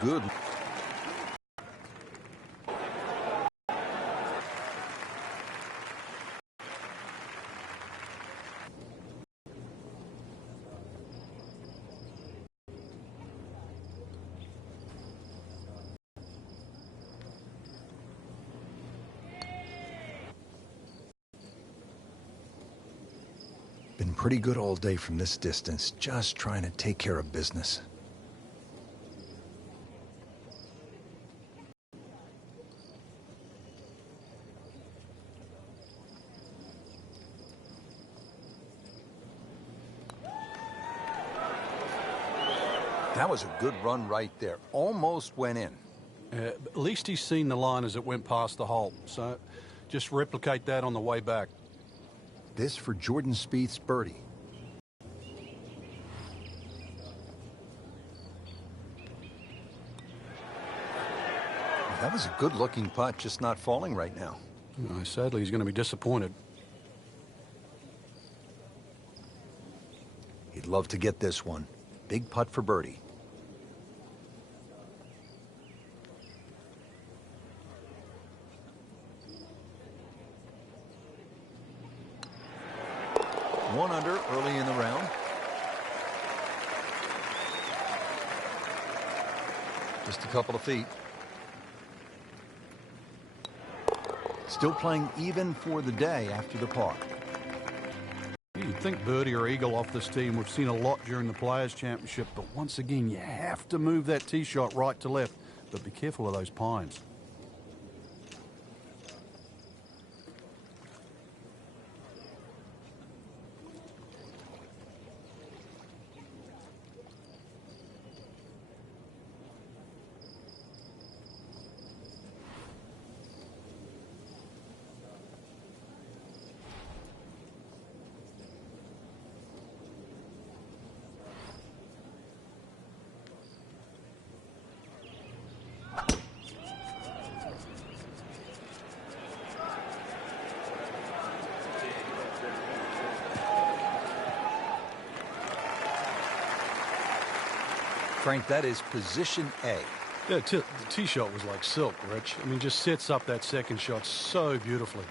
good. Been pretty good all day from this distance, just trying to take care of business. That was a good run right there. Almost went in. At least he's seen the line as it went past the hole, so just replicate that on the way back. This for Jordan Spieth's birdie. That was a good-looking putt, just not falling right now. Sadly, he's going to be disappointed. He'd love to get this one. Big putt for birdie. One under early in the round. Just a couple of feet. Still playing even for the day after the par. You'd think birdie or eagle off this team. We've seen a lot during the Players' Championship, but once again, you have to move that tee shot right to left. But be careful of those pines. Frank, that is position A. Yeah, the tee shot was like silk, Rich. I mean, just sets up that second shot so beautifully.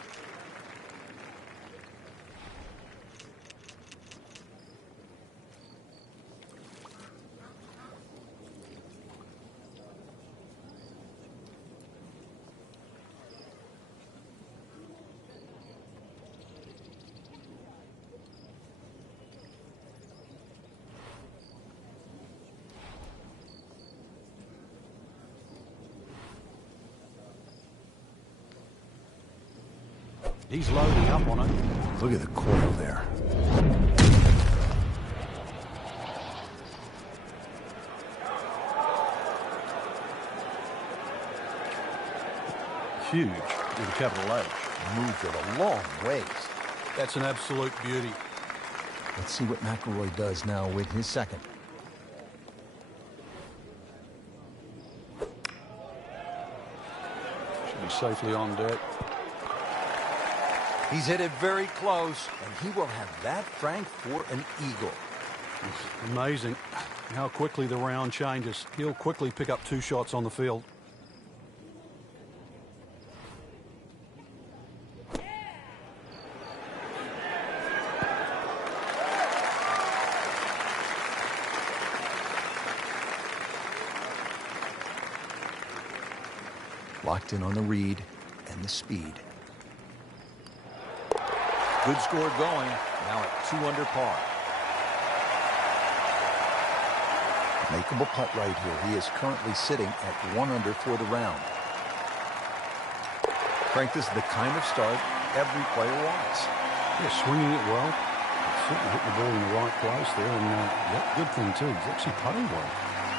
He's loading up on it. Look at the coil there. Huge with a capital H. Moved it a long ways. That's an absolute beauty. Let's see what McIlroy does now with his second. Should be safely on deck. He's hit it very close, and he will have that, Frank, for an eagle. It's amazing how quickly the round changes. He'll quickly pick up 2 shots on the field. Locked in on the read and the speed. Good score going, now at 2 under par. Makeable putt right here. He is currently sitting at 1 under for the round. Frank, this is the kind of start every player wants. Yeah, swinging it well. Certainly hit the ball in the right place there, and yeah, good thing too. He's actually putting well.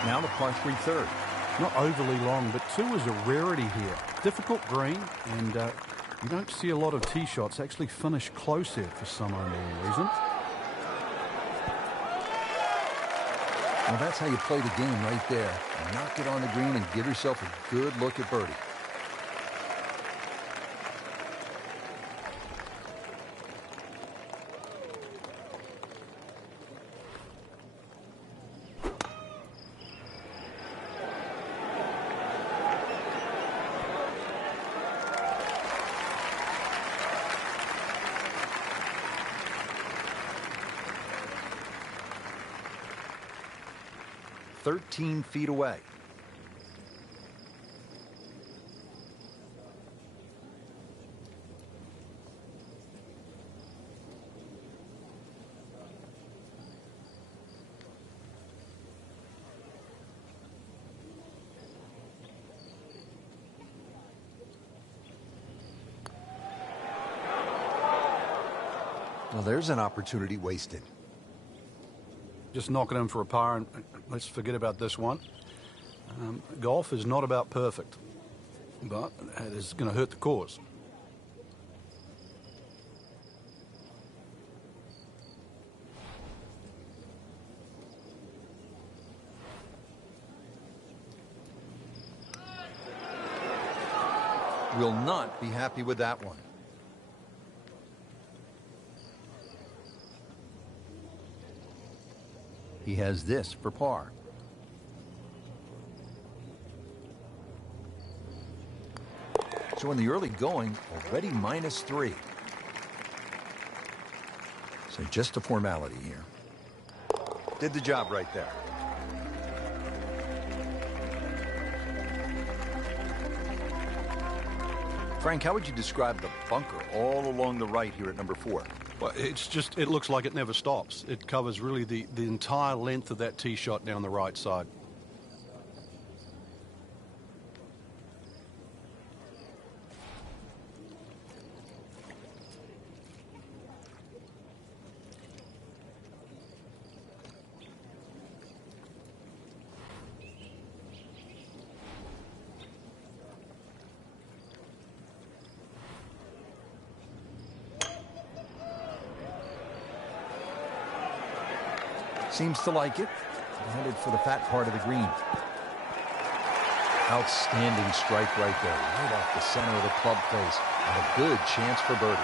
Now to par 3 third. Not overly long, but 2 is a rarity here. Difficult green, and you don't see a lot of tee shots actually finish close here for some unknown reason. Well, that's how you play the game right there. Knock it on the green and give yourself a good look at birdie. 13 feet away. Well, there's an opportunity wasted. Just knock it in for a par, and let's forget about this one. Golf is not about perfect, but it is going to hurt the cause. Will not be happy with that one. He has this for par. So in the early going, already -3. So just a formality here. Did the job right there. Frank, how would you describe the bunker all along the right here at number 4? Well, it looks like it never stops. It covers really the entire length of that tee shot down the right side. Seems to like it. Headed for the fat part of the green. Outstanding strike right there, right off the center of the club face. And a good chance for birdie.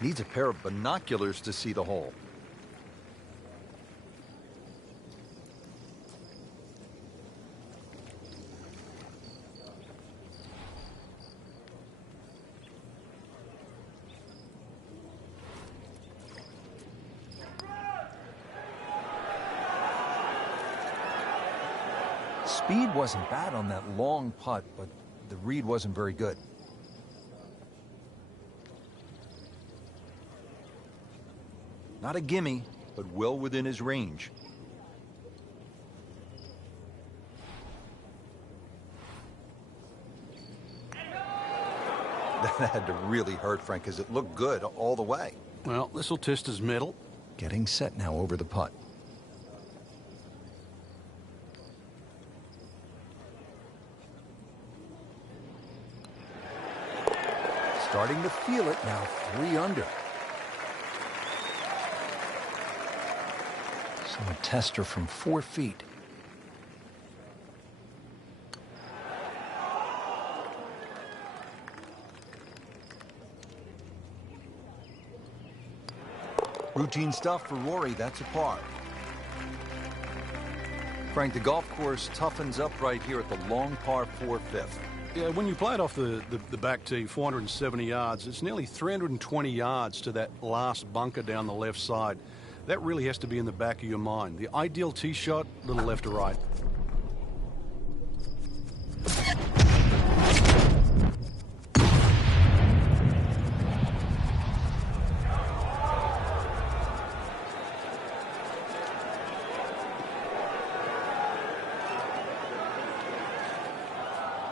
Needs a pair of binoculars to see the hole. Speed wasn't bad on that long putt, but the read wasn't very good. Not a gimme, but well within his range. That had to really hurt, Frank, because it looked good all the way. Well, this will test his mettle. Getting set now over the putt. Starting to feel it now, 3 under. So a tester from 4 feet. Routine stuff for Rory, that's a par. Frank, the golf course toughens up right here at the long par 4 fifth. Yeah, when you play it off the back tee, 470 yards, it's nearly 320 yards to that last bunker down the left side. That really has to be in the back of your mind. The ideal tee shot, little left to right.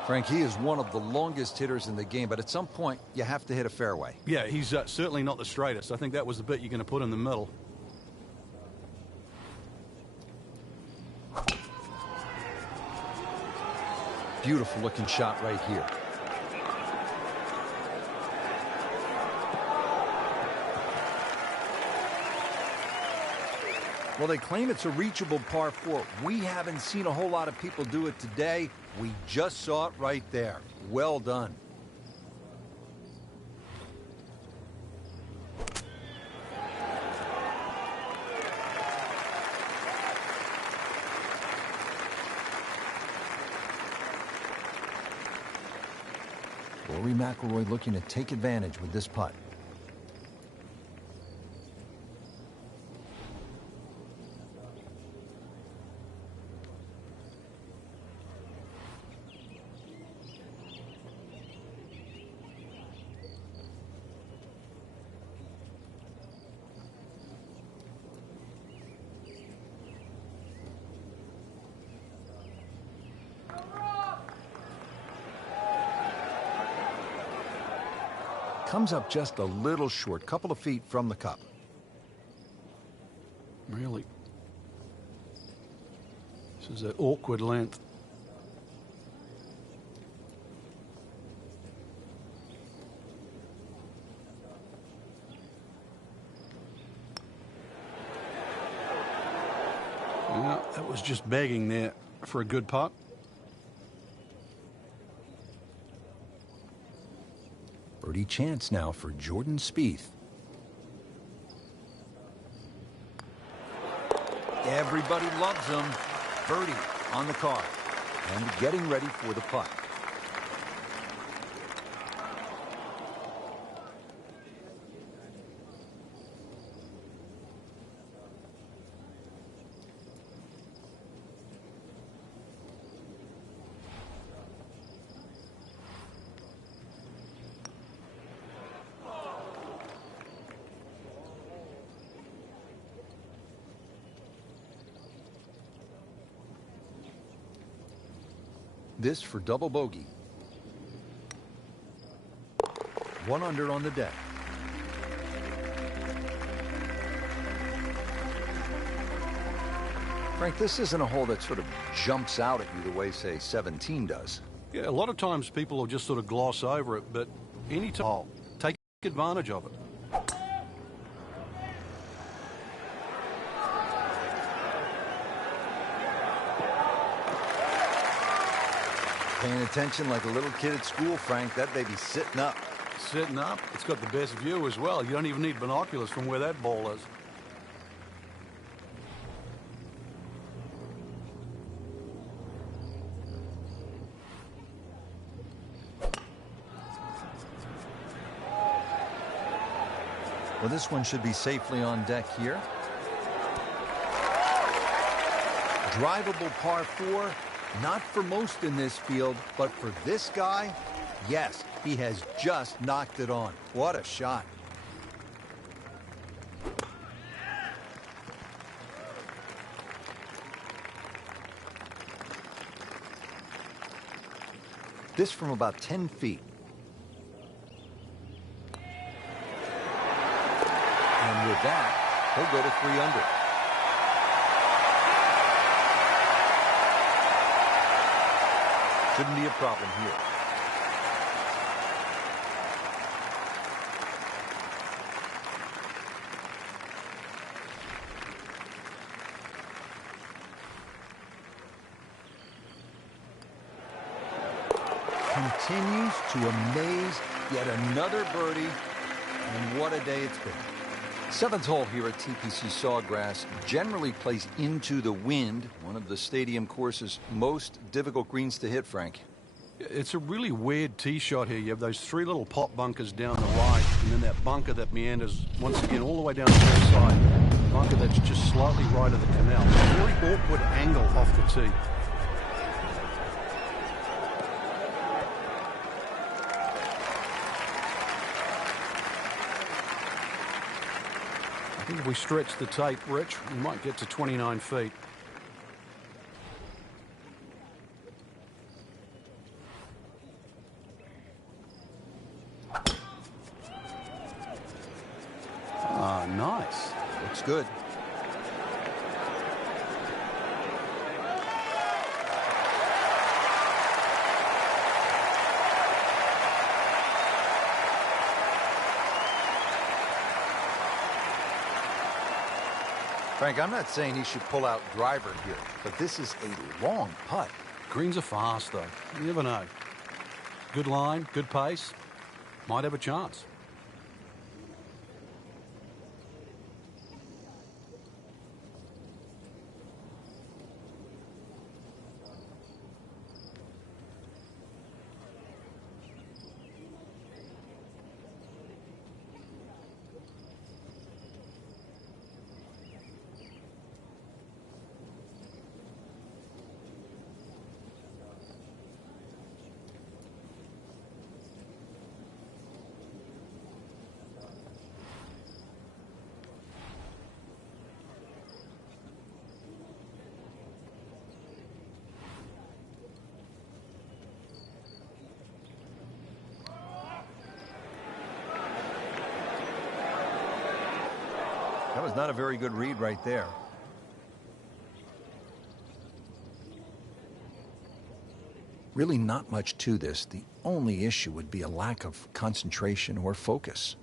Frank, he is one of the longest hitters in the game, but at some point, you have to hit a fairway. Yeah, he's certainly not the straightest. I think that was the bit you're going to put in the middle. Beautiful looking shot right here. Well, they claim it's a reachable par 4. We haven't seen a whole lot of people do it today. We just saw it right there. Well done. Rory McIlroy looking to take advantage with this putt. Comes up just a little short, couple of feet from the cup. Really? This is an awkward length. Yeah, that was just begging there for a good putt. Birdie chance now for Jordan Spieth. Everybody loves him. Birdie on the card and getting ready for the putt. This for double bogey. 1 under on the day. Frank, this isn't a hole that sort of jumps out at you the way, say, 17 does. Yeah, a lot of times people will just sort of gloss over it, but anytime, take advantage of it. Paying attention like a little kid at school, Frank. That baby's sitting up. Sitting up. It's got the best view as well. You don't even need binoculars from where that ball is. Well, this one should be safely on deck here. Drivable par 4. Not for most in this field, but for this guy, yes, he has just knocked it on. What a shot. This from about 10 feet. And with that, he'll go to 3 under. Shouldn't be a problem here. Continues to amaze. Yet another birdie. And what a day it's been. 7th hole here at TPC Sawgrass generally plays into the wind, one of the stadium course's most difficult greens to hit, Frank. It's a really weird tee shot here. You have those 3 little pop bunkers down the right, and then that bunker that meanders once again all the way down the left side. Bunker that's just slightly right of the canal. A very awkward angle off the tee. I think if we stretch the tape, Rich, we might get to 29 feet. Ah, nice. Looks good. Frank, I'm not saying he should pull out driver here, but this is a long putt. Greens are fast, though. You never know. Good line, good pace. Might have a chance. That was not a very good read right there. Really not much to this. The only issue would be a lack of concentration or focus.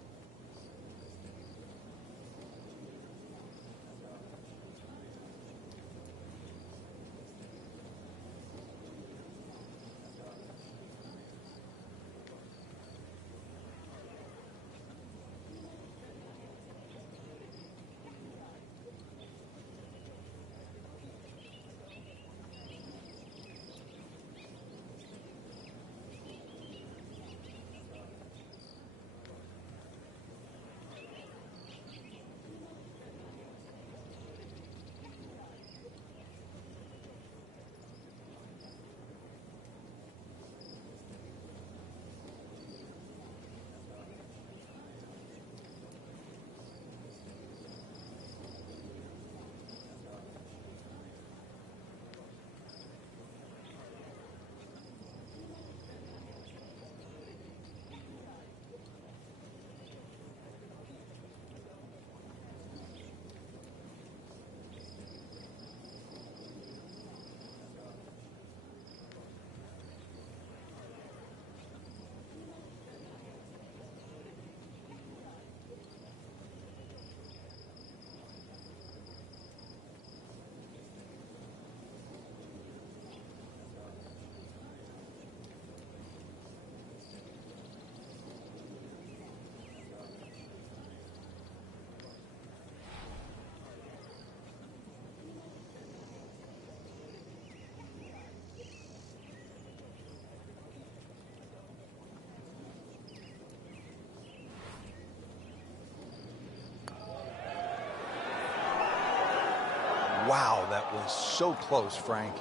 Wow, that was so close, Frank.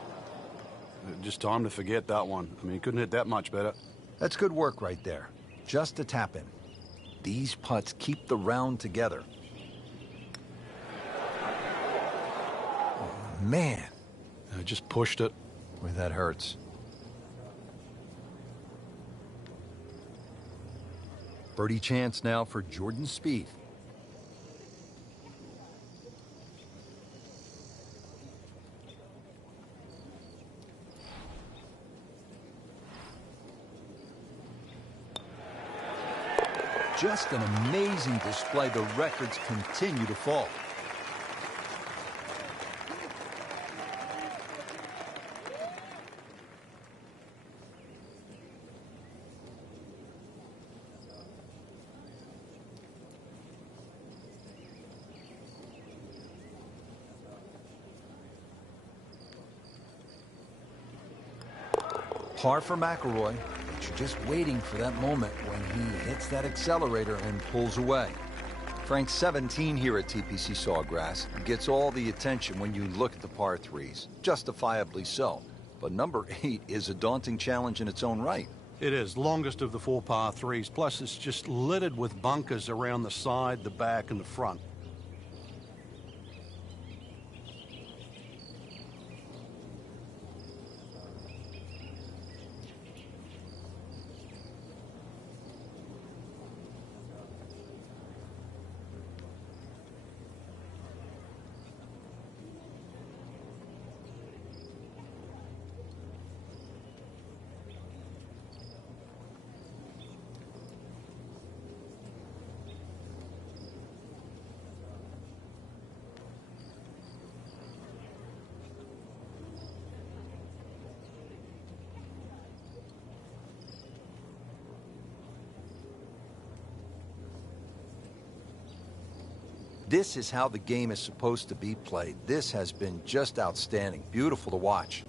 Just time to forget that one. I mean, he couldn't hit that much better. That's good work right there. Just a tap in. These putts keep the round together. Oh, man. I just pushed it. Boy, that hurts. Birdie chance now for Jordan Spieth. Just an amazing display. The records continue to fall. Par for McIlroy. You're just waiting for that moment when he hits that accelerator and pulls away. Frank, 17 here at TPC Sawgrass gets all the attention when you look at the par threes, justifiably so. But number 8 is a daunting challenge in its own right. It is. Longest of the 4 par threes. Plus, it's just littered with bunkers around the side, the back, and the front. This is how the game is supposed to be played. This has been just outstanding. Beautiful to watch.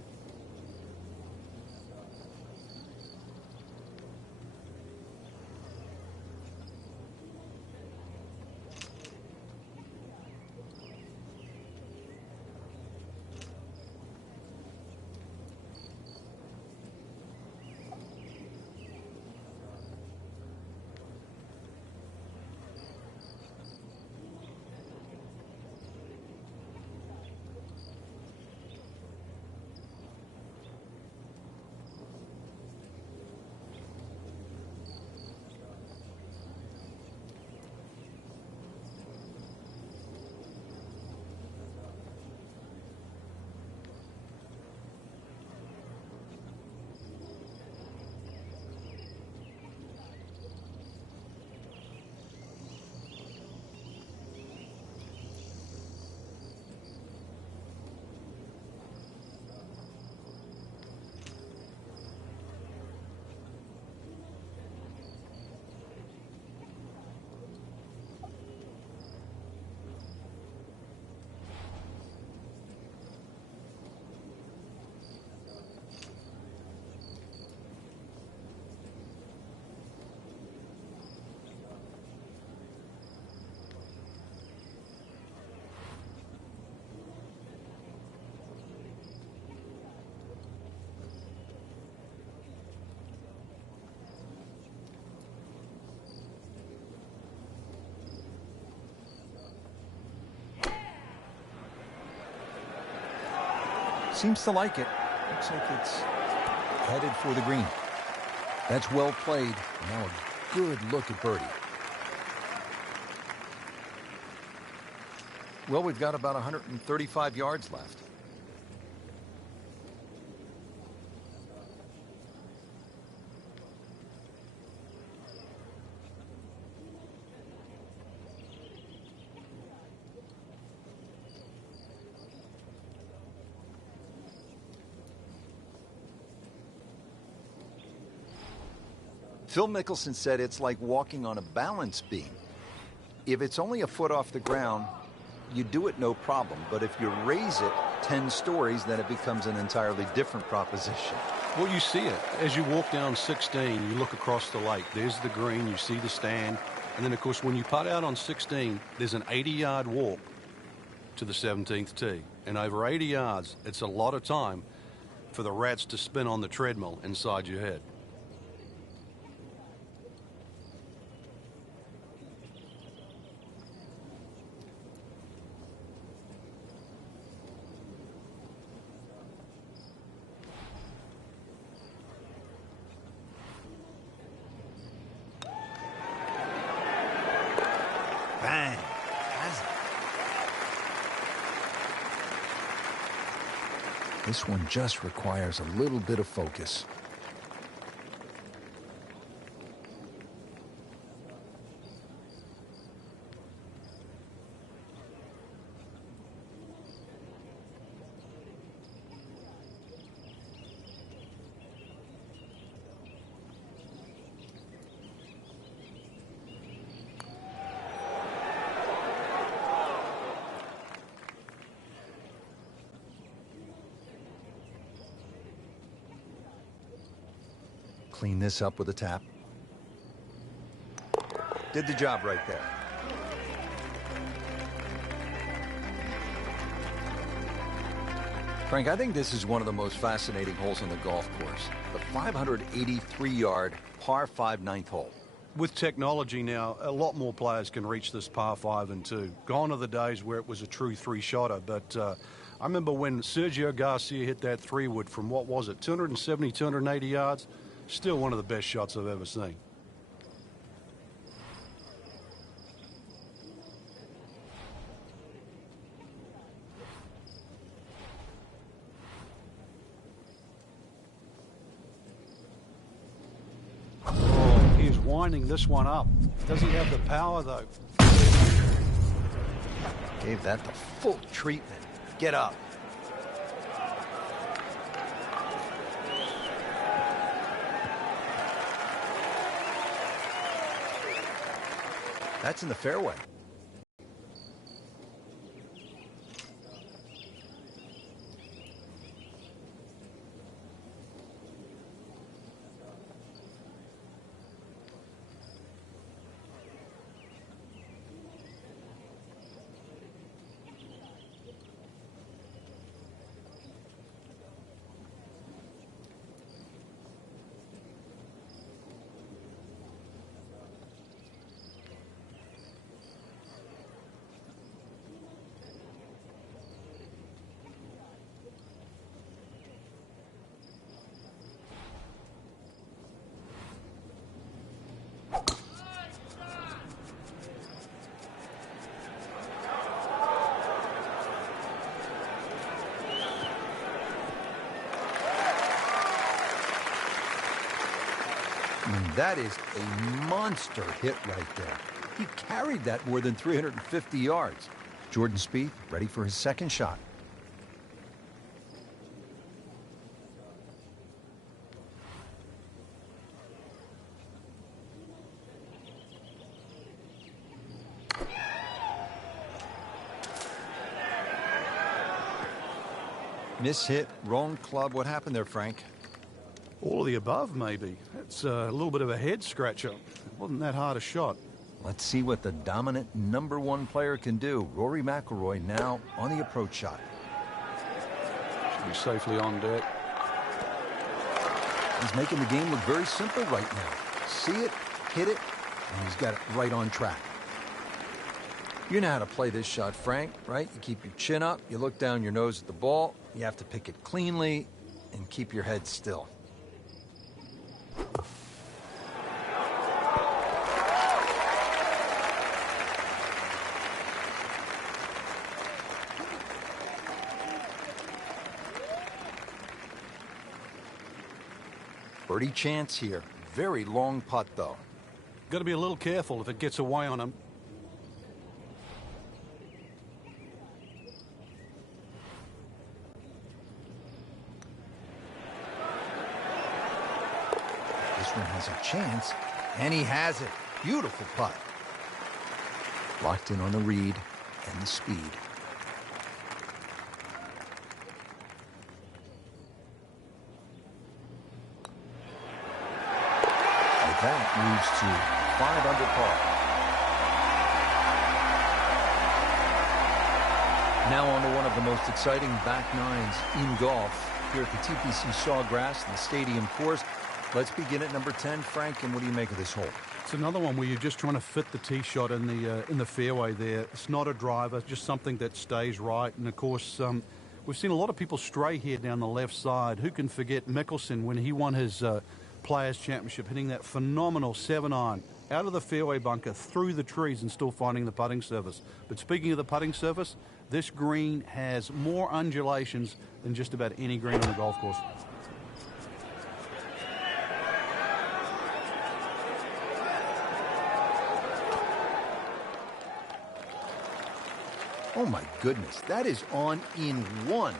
Seems to like it. Looks like it's headed for the green. That's well played. Now a good look at birdie. Well, we've got about 135 yards left. Phil Mickelson said it's like walking on a balance beam. If it's only a foot off the ground, you do it no problem. But if you raise it 10 stories, then it becomes an entirely different proposition. Well, you see it. As you walk down 16, you look across the lake. There's the green. You see the stand. And then, of course, when you putt out on 16, there's an 80-yard walk to the 17th tee. And over 80 yards, it's a lot of time for the rats to spin on the treadmill inside your head. Bang. This one just requires a little bit of focus. Clean this up with a tap. Did the job right there. Frank, I think this is one of the most fascinating holes on the golf course. The 583-yard par 5 ninth hole. With technology now, a lot more players can reach this par 5 and 2. Gone are the days where it was a true three-shotter, but I remember when Sergio Garcia hit that three-wood from, what was it, 270, 280 yards? Still one of the best shots I've ever seen. Oh, he's winding this one up. Does he have the power, though? Gave that the full treatment. Get up. That's in the fairway. I mean, that is a monster hit right there. He carried that more than 350 yards. Jordan Spieth ready for his second shot. Miss hit, wrong club. What happened there, Frank? All of the above, maybe. That's a little bit of a head scratcher. It wasn't that hard a shot. Let's see what the dominant #1 player can do. Rory McIlroy now on the approach shot. Should be safely on deck. He's making the game look very simple right now. See it, hit it, and he's got it right on track. You know how to play this shot, Frank, right? You keep your chin up, you look down your nose at the ball, you have to pick it cleanly, and keep your head still. Birdie chance here. Very long putt, though. Got to be a little careful if it gets away on him. This one has a chance, and he has it. Beautiful putt. Locked in on the read and the speed. With that, moves to 5 under par. Now on to one of the most exciting back nines in golf here at the TPC Sawgrass in the stadium course. Let's begin at number 10, Frank, and what do you make of this hole? It's another one where you're just trying to fit the tee shot in the fairway there. It's not a driver, just something that stays right. And, of course, we've seen a lot of people stray here down the left side. Who can forget Mickelson when he won his Players' Championship, hitting that phenomenal 7-iron out of the fairway bunker, through the trees, and still finding the putting surface. But speaking of the putting surface, this green has more undulations than just about any green on the golf course. Oh, my goodness. That is on in one.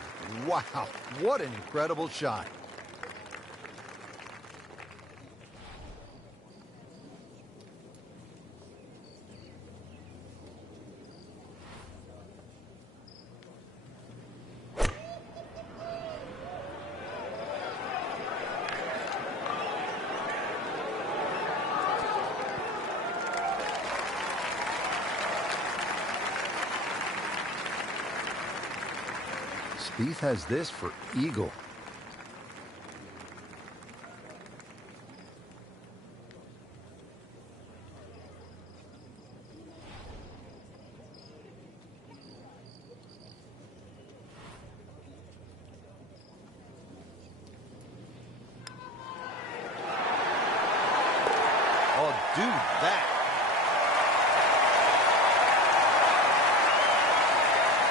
Wow. What an incredible shot. Spieth has this for eagle. Oh, dude, that.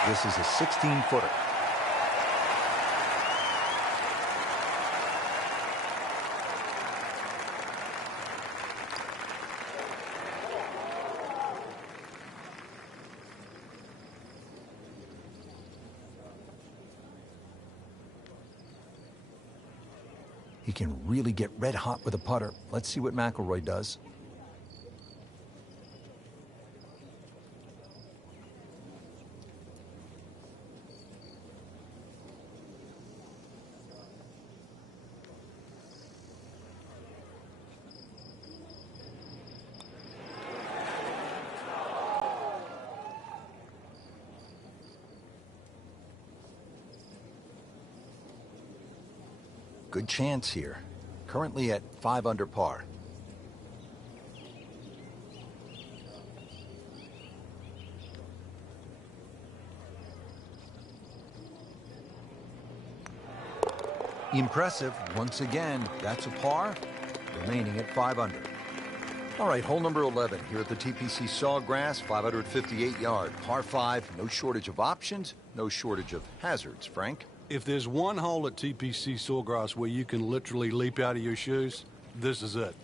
This is a 16-footer. He can really get red hot with a putter. Let's see what McIlroy does. Good chance here. Currently at 5 under par. Impressive. Once again, that's a par, remaining at 5 under. All right, hole number 11 here at the TPC Sawgrass, 558 yard, par 5, no shortage of options, no shortage of hazards, Frank. If there's one hole at TPC Sawgrass where you can literally leap out of your shoes, this is it.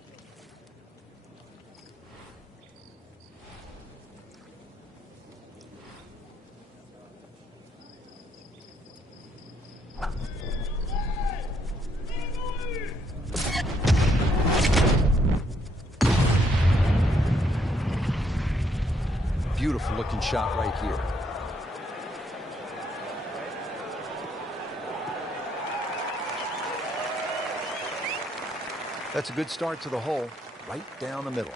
beautiful looking shot right here. That's a good start to the hole, right down the middle.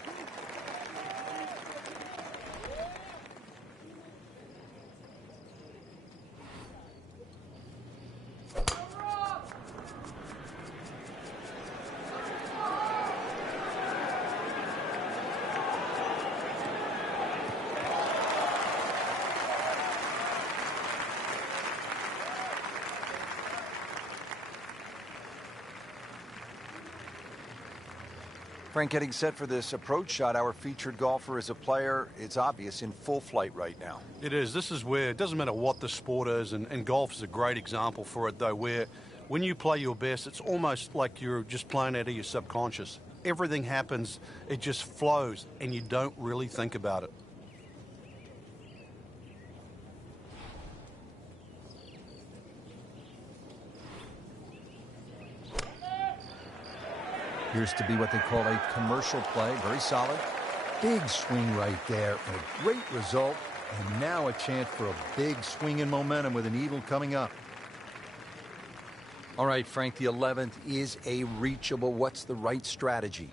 Frank, getting set for this approach shot. Our featured golfer is a player, it's obvious, in full flight right now. It is. This is where it doesn't matter what the sport is, and golf is a great example for it, though, where when you play your best, it's almost like you're just playing out of your subconscious. Everything happens, it just flows, and you don't really think about it. Appears to be what they call a commercial play. Very solid. Big swing right there. And a great result. And now a chance for a big swing in momentum with an eagle coming up. All right, Frank, the 11th is a reachable. What's the right strategy?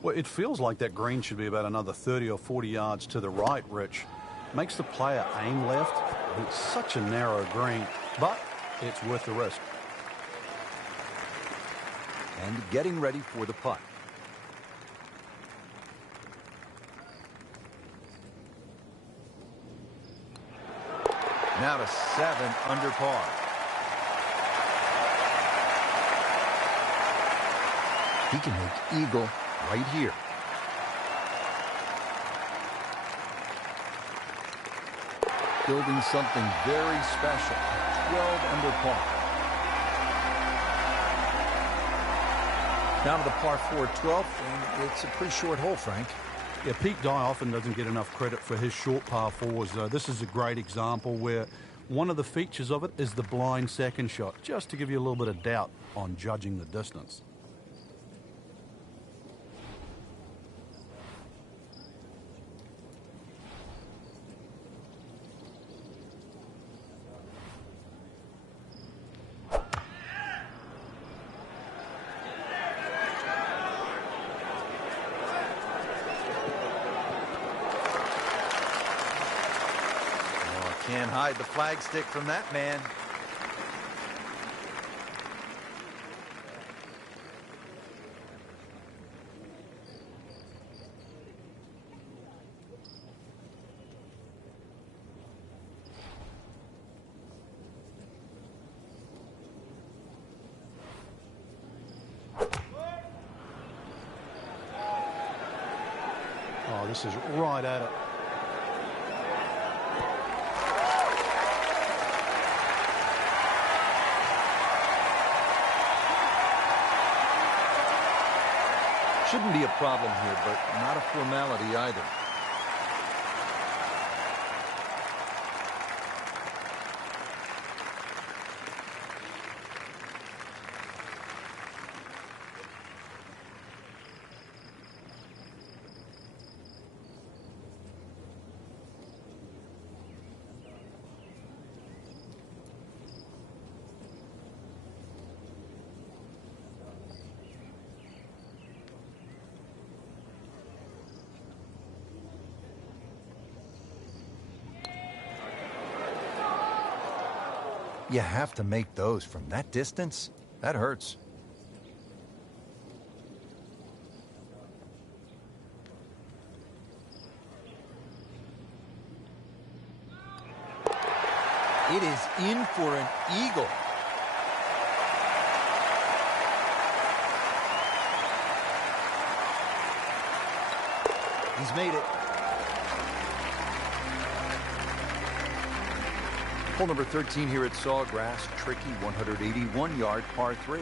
Well, it feels like that green should be about another 30 or 40 yards to the right, Rich. Makes the player aim left. It's such a narrow green, but it's worth the risk. And getting ready for the putt. Now to 7 under par. He can make eagle right here. Building something very special. 12 under par. Now to the par 4 12th, and it's a pretty short hole, Frank. Yeah, Pete Dye often doesn't get enough credit for his short par 4s. This is a great example where one of the features of it is the blind second shot, just to give you a little bit of doubt on judging the distance. Can't hide the flagstick from that man. Oh, this is right at it. Shouldn't be a problem here, but not a formality either. You have to make those from that distance. That hurts. It is in for an eagle. He's made it. Hole number 13 here at Sawgrass. Tricky 181-yard par 3.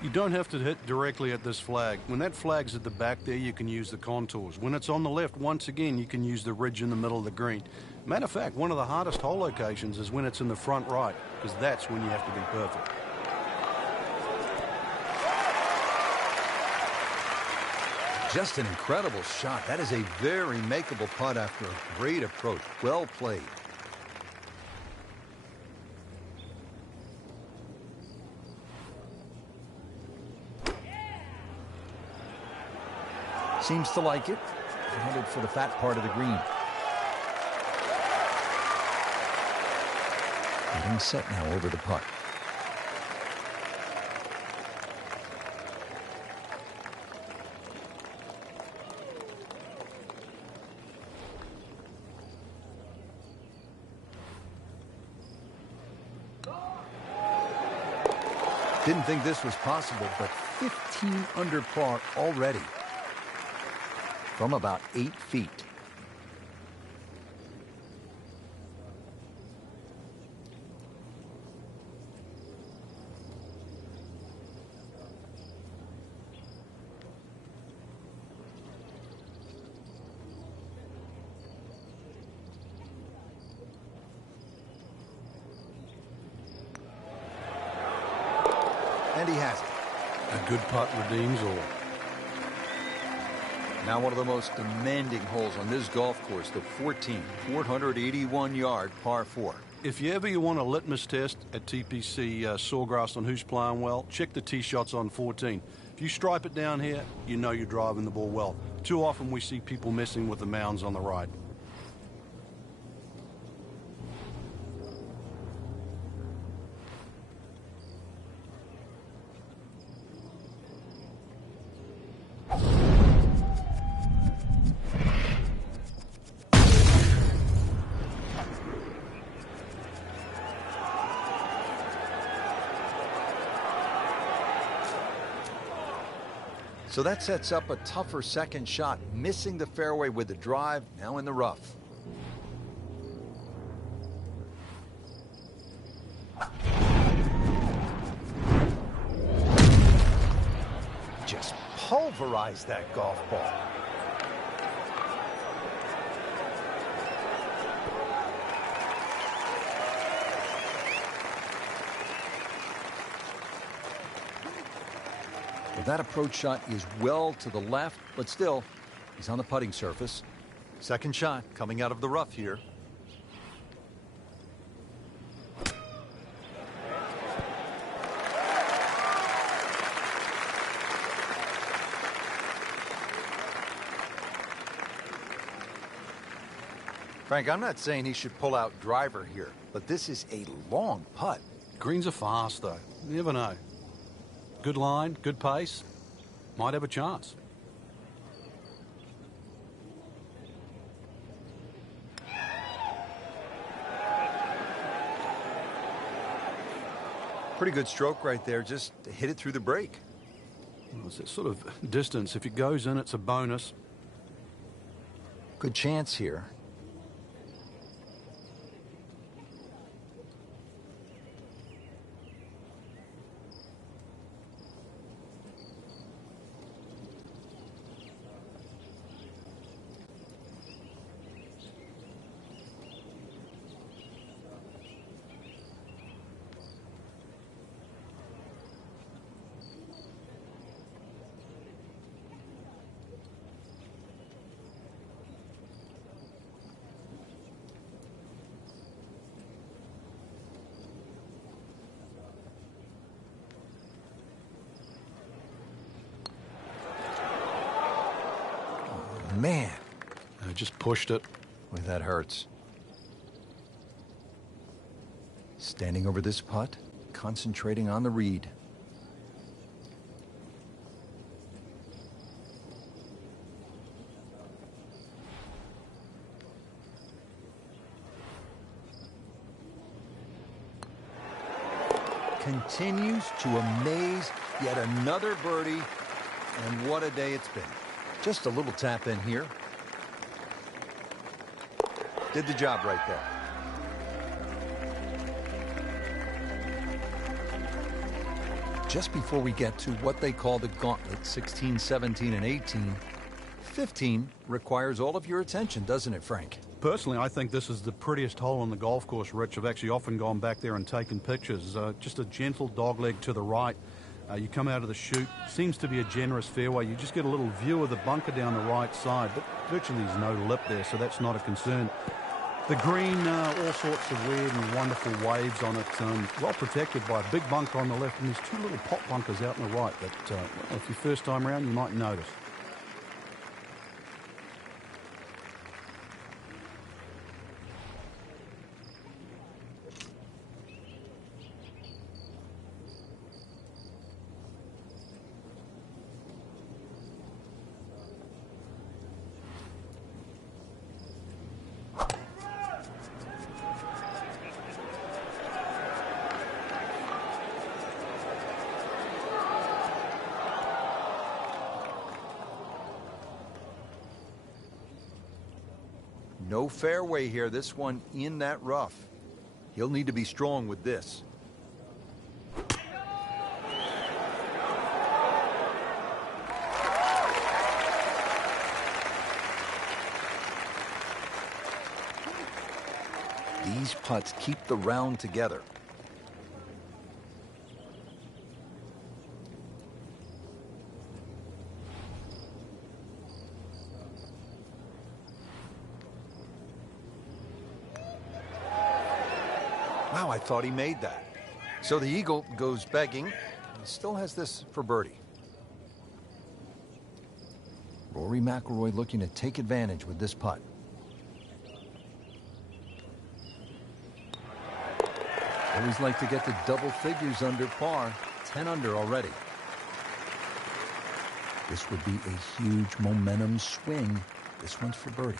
You don't have to hit directly at this flag. When that flag's at the back there, you can use the contours. When it's on the left, once again, you can use the ridge in the middle of the green. Matter of fact, one of the hardest hole locations is when it's in the front right, because that's when you have to be perfect. Just an incredible shot. That is a very makeable putt after a great approach. Well played. Seems to like it. Headed for the fat part of the green. Getting set now over the putt. Didn't think this was possible, but 15 under par already from about 8 feet. And he has it. A good putt redeems all. Now one of the most demanding holes on this golf course, the 14th, 481-yard par 4. If you ever want a litmus test at TPC Sawgrass on who's playing well, check the tee shots on 14. If you stripe it down here, you know you're driving the ball well. Too often we see people messing with the mounds on the right. So that sets up a tougher second shot, missing the fairway with the drive, now in the rough. Just pulverized that golf ball. That approach shot is well to the left, but still, he's on the putting surface. Second shot coming out of the rough here. Frank, I'm not saying he should pull out driver here, but this is a long putt. Greens are fast, though. You never know. Good line, good pace. Might have a chance. Pretty good stroke right there, just to hit it through the break. Well, it's that sort of distance. If it goes in, it's a bonus. Good chance here. Man. I just pushed it. Boy, that hurts. Standing over this putt, concentrating on the read. Continues to amaze. Yet another birdie. And what a day it's been. Just a little tap in here. Did the job right there. Just before we get to what they call the gauntlet, 16, 17, and 18, 15 requires all of your attention, doesn't it, Frank? Personally, I think this is the prettiest hole on the golf course, Rich. I've actually often gone back there and taken pictures. Just a gentle dogleg to the right. You come out of the chute, seems to be a generous fairway. You just get a little view of the bunker down the right side, but virtually there's no lip there, so that's not a concern. The green, all sorts of weird and wonderful waves on it, well protected by a big bunker on the left, and there's two little pot bunkers out on the right that, well, if your first time around, you might notice. No fairway here, this one in that rough. He'll need to be strong with this. These putts keep the round together. Wow, I thought he made that. So the eagle goes begging and still has this for birdie. Rory McIlroy looking to take advantage with this putt. Always like to get the double figures under par. 10 under already. This would be a huge momentum swing. This one's for birdie.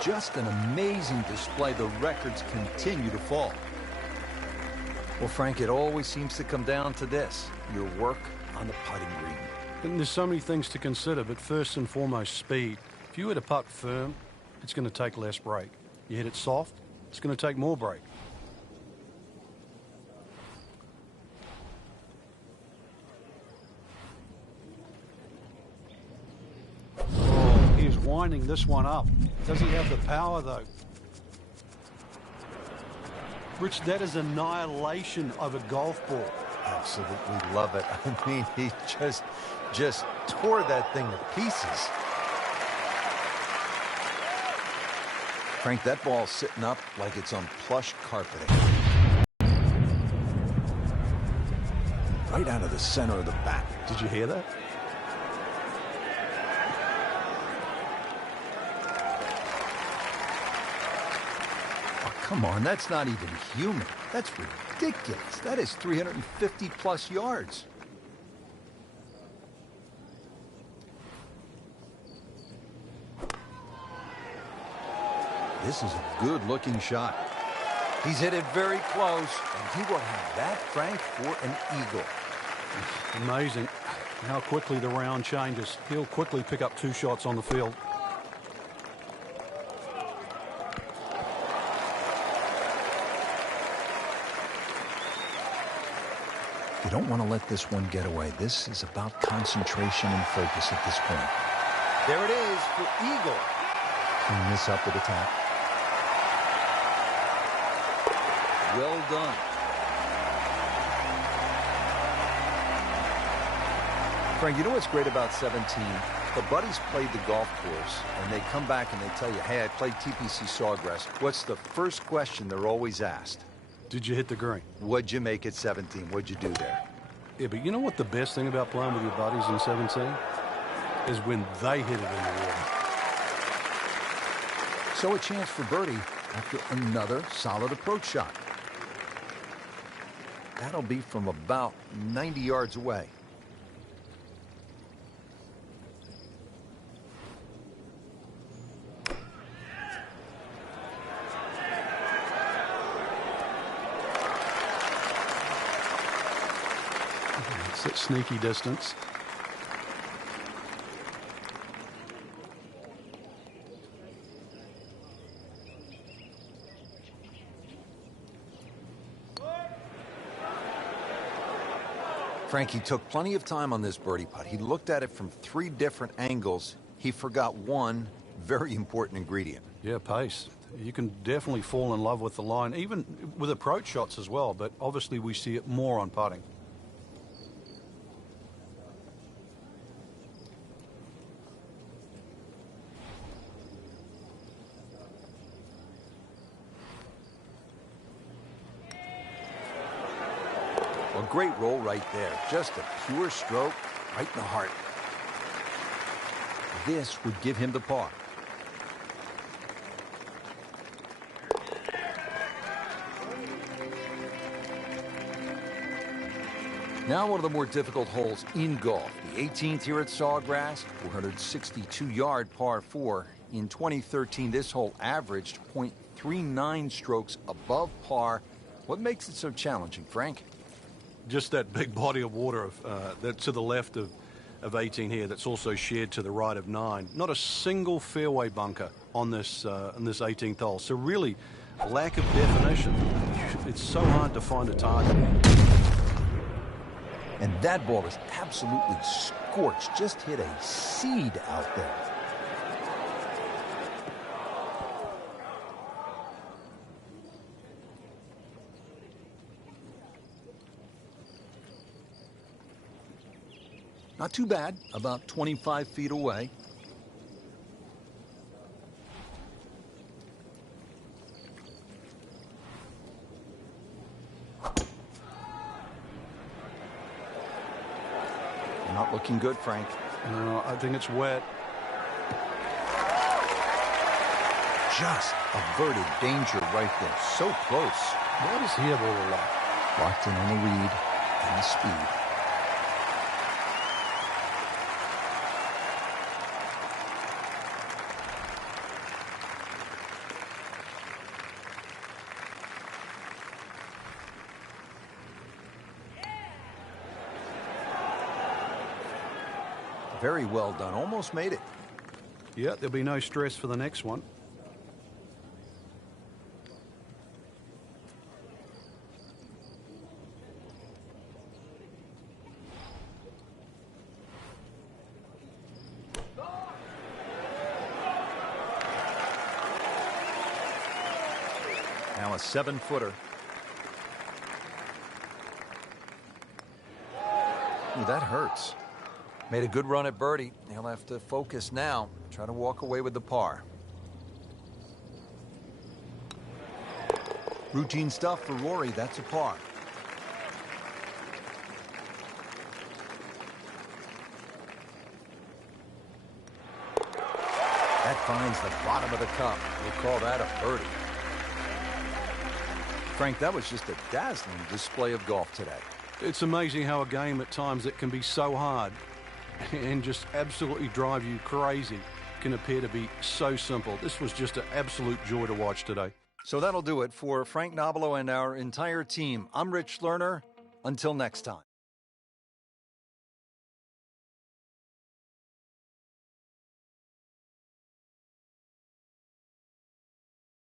Just an amazing display. The records continue to fall. Well, Frank, it always seems to come down to this, your work on the putting green. And there's so many things to consider, but first and foremost, speed. If you hit a putt firm, it's going to take less break. You hit it soft, it's going to take more break. Oh, he's winding this one up. Does he have the power, though? Rich, that is annihilation of a golf ball. Absolutely love it. I mean, he just tore that thing to pieces. Frank, that ball's sitting up like it's on plush carpeting. Right out of the center of the bat. Did you hear that? Come on, that's not even human. That's ridiculous. That is 350 plus yards. This is a good-looking shot. He's hit it very close, and he will have that, Frank, for an eagle. Amazing how quickly the round changes. He'll quickly pick up 2 shots on the field. You don't want to let this one get away. This is about concentration and focus at this point. There it is for eagle. Clean this up with a tap. Well done. Frank, you know what's great about 17? The buddies played the golf course, and they come back and they tell you, hey, I played TPC Sawgrass. What's the first question they're always asked? Did you hit the green? What'd you make at 17? What'd you do there? Yeah, but you know what the best thing about playing with your buddies in 17? Is when they hit it in the water. So a chance for birdie after another solid approach shot. That'll be from about 90 yards away. It's at sneaky distance. Frankie took plenty of time on this birdie putt. He looked at it from 3 different angles. He forgot one very important ingredient. Yeah, pace. You can definitely fall in love with the line, even with approach shots as well, but obviously we see it more on putting. A great roll right there. Just a pure stroke right in the heart. This would give him the par. Now one of the more difficult holes in golf. The 18th here at Sawgrass, 462-yard par 4. In 2013, this hole averaged .39 strokes above par. What makes it so challenging, Frank? Just that big body of water that's to the left of 18 here, that's also shared to the right of 9. Not a single fairway bunker on this 18th hole. So really, lack of definition. It's so hard to find a target. And that ball is absolutely scorched. Just hit a seed out there. Not too bad, about 25 feet away. Not looking good, Frank. No, I think it's wet. Just averted danger right there. So close. Why does he have all the luck? Locked in on the lead and the speed. Very well done. Almost made it. Yeah, there'll be no stress for the next one. Now a 7-footer. Ooh, that hurts. Made a good run at birdie. He'll have to focus now. Try to walk away with the par. Routine stuff for Rory. That's a par. That finds the bottom of the cup. We'll call that a birdie. Frank, that was just a dazzling display of golf today. It's amazing how a game at times that can be so hard and just absolutely drive you crazy can appear to be so simple. This was just an absolute joy to watch today. So that'll do it for Frank Nobilo and our entire team. I'm Rich Lerner. Until next time.